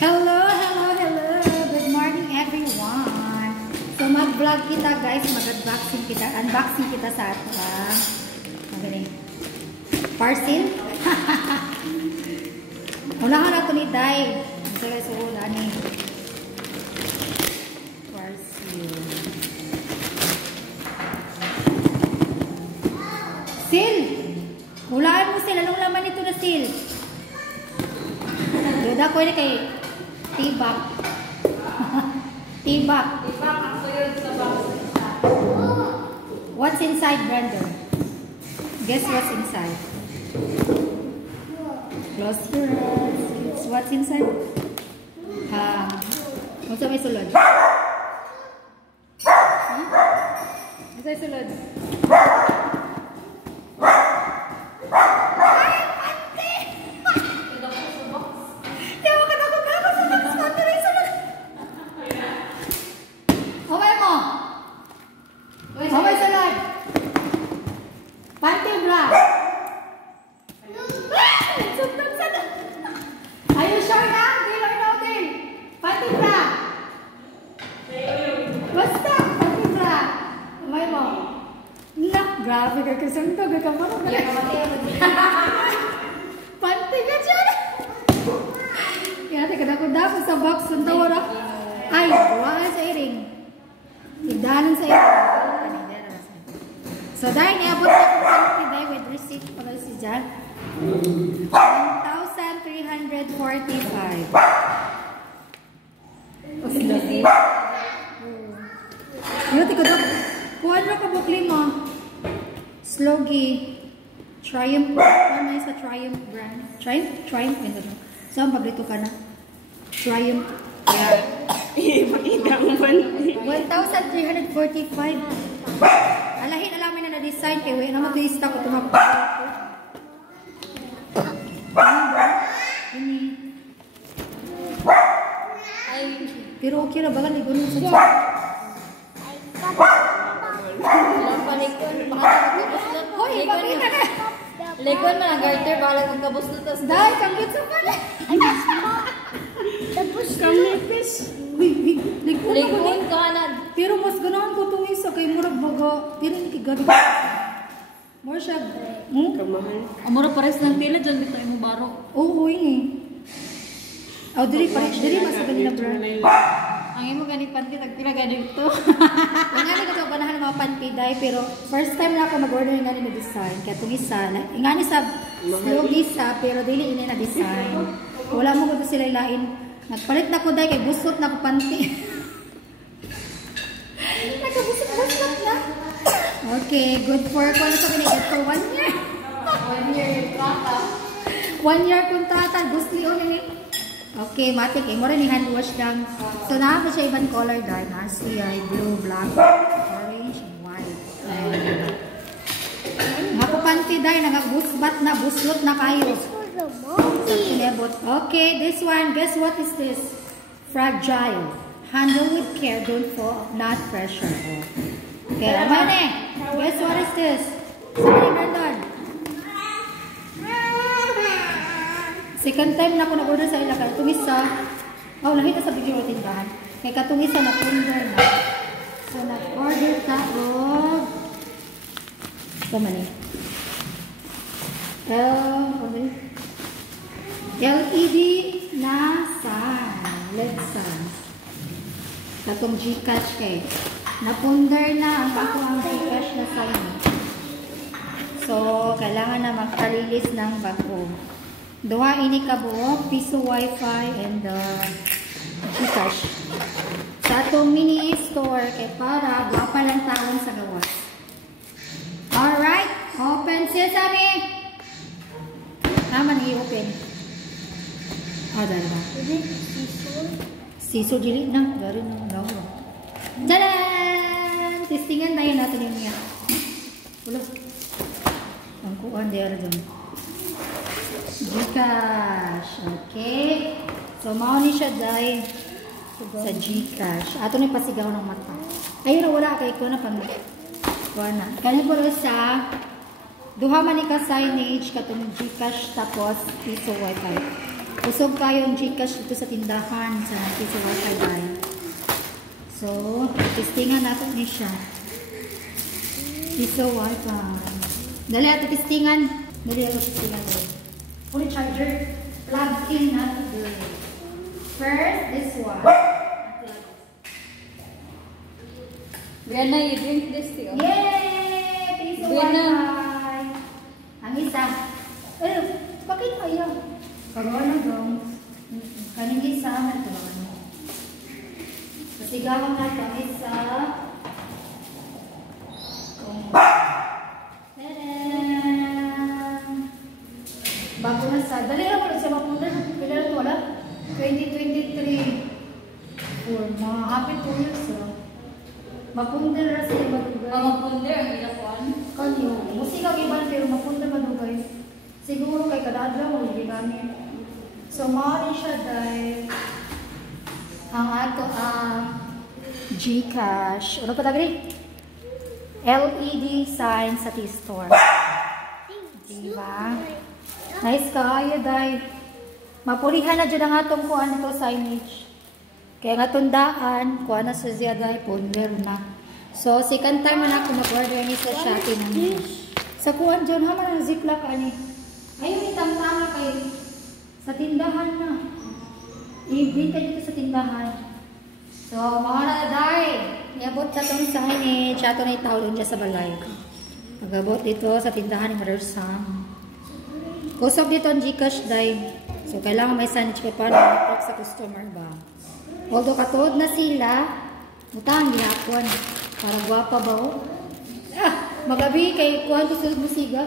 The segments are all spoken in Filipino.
Hello, hello, hello. Good morning everyone. So mag-vlog kita guys, mag-unboxing kita, unboxing kita sa ato. Parcel. Unahan na ito ni Day. So guys, ulan ni parcel. Sil! Ulaan mo sil. Anong laman ito na sil? Doda ko yun kay Tibak. Tibak. Tibak ang tuyod sa box. What's inside, Brandon? Guess what's inside? Close your eyes. What's inside? Masa may sulod? Masa may sulod? Grabe ka kasunto, gagawin ka panty ka dyan. Yate ka dapat sa box sunto wala. Ay, wala sa iring. Higdanan sa iring. So dahil niabot na kung panty dahil with receipt para si Jan. 1,345. Yate ka dapat. Kuhan na ka bukli mo. Slogi Triumph. Ano sa Triumph brand? Triumph ito. So, ang paborito ka na? Triumph. Yeah. 1,345. Alahin alamin na na-design kay Way. Naman ito yung stock ito mga paborito. Pero okay na baga ligon sa siya. Legon na, garter, bahala kang kabos na tas. Dahil, kambit sa pala. Tapos kamipis. Legon ka na. Pero mas ganahan ko itong isa kay Murag baga. Pero hindi kigado. More siya. Kamahal. Amura pares ng tila dyan, bitaw mo baro. Oo, yun eh. Diri pares. Diri mas ganila brand. Ang imo gani panty tagpila gani ito. Ingani ko sa banahan ng mga panty dai pero first time na ako mag-order ng ngani na design kaya itong isa ingani sa slow isa pero dili ini na design. Wala mo ko sila ilain. Nagpalit na ko dai kay busot na ko panty. Nagabusot na. Okay, good for kung sa binigay for 1 year. 1 year kontrata. 1 year kontrata gusto ni okay, matik eh. Mura ni hand wash lang. So, nakaka siya ibang color dahil. RCI, blue, black, orange, white. Nakapanti dahil. Nagabusbat na, buslot na kayo. So, kinebot. Okay, this one. Guess what is this? Fragile. Handle with care. Don't fall. Not pressure. Okay, naman eh. Guess what is this? Sabi ni Brandon. Second time na ako nag-order sa ila kaya itong isa nakita sa video tindahan kaya katong isa na-order na so nag-order ka ito man eh LED na sun LED sun katong Gcash kay na-ponder na ang ako ang Gcash na sun so kailangan na magkalilis ng bako. Duha ini kabuok, piso wifi and Gcash. Sa atong mini store kay para guwapa lang taon sa gawas. Alright, open sesame. Naman i-open. Dala ba? Siso dili na. Dari na lawa. Tadan! Testingan tayo natin yung niya. Ulo. Ang kuwan diya dyan. Gcash. Okay. So, mauni siya dahil sa Gcash. Ato na pasigaw ng mata. Ayun na wala kay ko na pang wala. Kanya po sa duha man ni ka signage katong Gcash tapos piso wifi. Usog kayong Gcash dito sa tindahan sa Pizza Wi-Fi guy. So, testingan natin ni siya. Pizza Wi-Fi. Dali ato testingan. Dali ato testingan. Full charger. Plug in natin doon. First, this one. Brianna, you drink this too. Yay! Pizza Brianna. Wi-Fi. Ang isa. Bakit ayaw? Karoon na dong. Kaning isa na ito. Pasigawan na ito. Isa. Tadam! Bago na sa... Dali lang wala siya mapunta. Kailan ito wala? 2023. For mga happy 2 years. Mapunta na siya madugay. Ang mapunder, ang ilakuan. Kanyo. Musika iban pero mapunta madugay. Siguro kay kadadlaw wala gigamit. So, maaari siya dahil ang ato Gcash. Ano pa tagari? LED sign sa T-Store. Diba? Nice kaayo dahil mapulihan na dyan ang atong kuhan ito signage. Kaya nga tundaan, kuha na sa siya dahil ponder na. So, second time na ako mag-order ni sa Shopee namin. Sa kuhan dyan, haman ang ziplock ani. Ayun, itang-tama kayo. Sa tindahan na. I-brinta dito sa tindahan. So, mga nadaday. Iabot sa itong signage. Ato na itawalon dyan sa balay. Pag-abot dito sa tindahan ni Mother Sam. Kusog dito ang Gcash day. So, kailangan may signage pa paano mag-talk sa customer ba. Although katuod na sila, mutang gihapon. Para guwapa ba o? Magabi kay kuhan ko sulod musiga.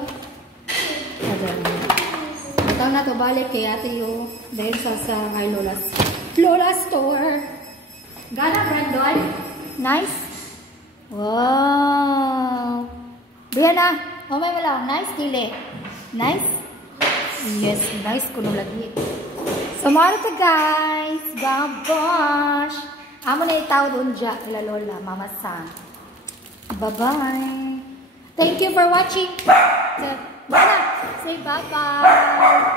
Mutang na to balik kay ate yo. Dahil sa kay Lola Store. Gana, Brandon? Nice? Wow! Brianna, umay mo lang. Nice, dili. Nice? Yes, nice kuno lagi. So, mga ito guys. Babosh! Amo na itaw doon dyan. Ila Lola, Mama Sam. Bye-bye. Thank you for watching. Brianna, say bye-bye.